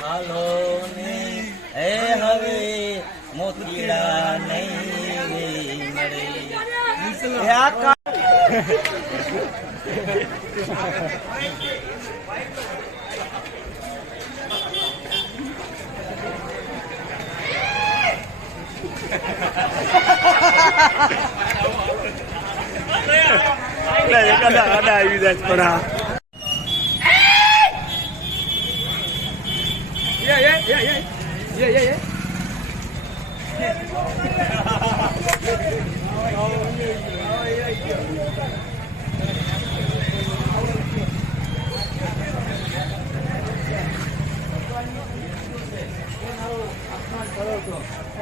હાલો ને હે હવે મોતીડા નહીં મળે હે આ કા- એકાદા આડા આવી જાય પણ હા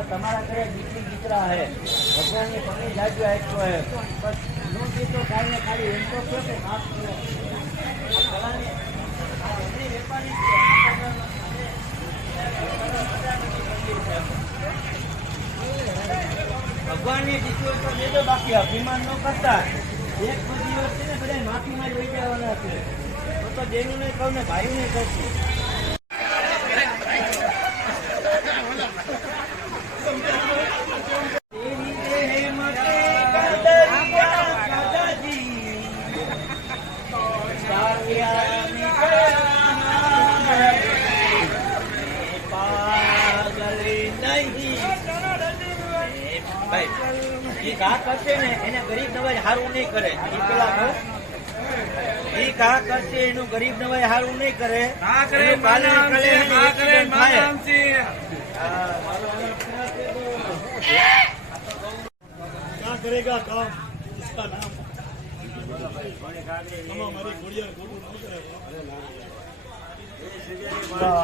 તમારા ઘરે દીકરી દીકરા હે. ભગવાનની પગની જાજુ આપ્યો હે. બસ, નું દીકરો ખાલી ખાલી એમ તો કે માફ કરો. વેપારી ભગવાનની દીકરીઓ તો બાકી અભિમાન ન કરતા. એક બધી દિવસ ને બધા માફી માં જોઈ જવાના છે. તો જેનું નહીં કહું ને ભાઈ નહીં કહું ભાઈ, ઈ ઘા કરશે ને એને ગરીબ નવાજ હારું નહીં કરે ઈ પેલા કહું. ઈ ઘા કરશે એનું ગરીબ નવાજ હારું નહીં કરે એનું પાલન કરે ને accident થાય. क्या करेगा काम इसका नाम हम हमारी गुड़िया गुरु नहीं करेगा મારા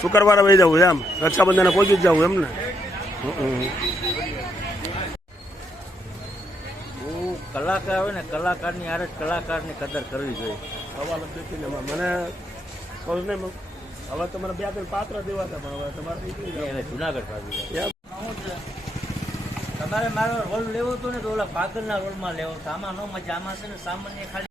શુક્રવારે વહી જવું છે એમ. રક્ષાબંધને પહોંચી જ જવું એમ ને કલાકાર હોય ને કલાકારની આરે કલાકાર કલાકારની કદર કરવી જોઈએ. સવાલ દેખીને મને કહું ને હવે તમારે બે ત્રણ પાત્ર દેવા હતા પણ હવે તમારે જુનાગઢ પાછું તમારે મારો રોલ લેવો હતો ને તો ઓલા પાગલના રોલમાં લેવો. હતો આમાં ન મજા આમાં છે ને સામાન્ય ખાલી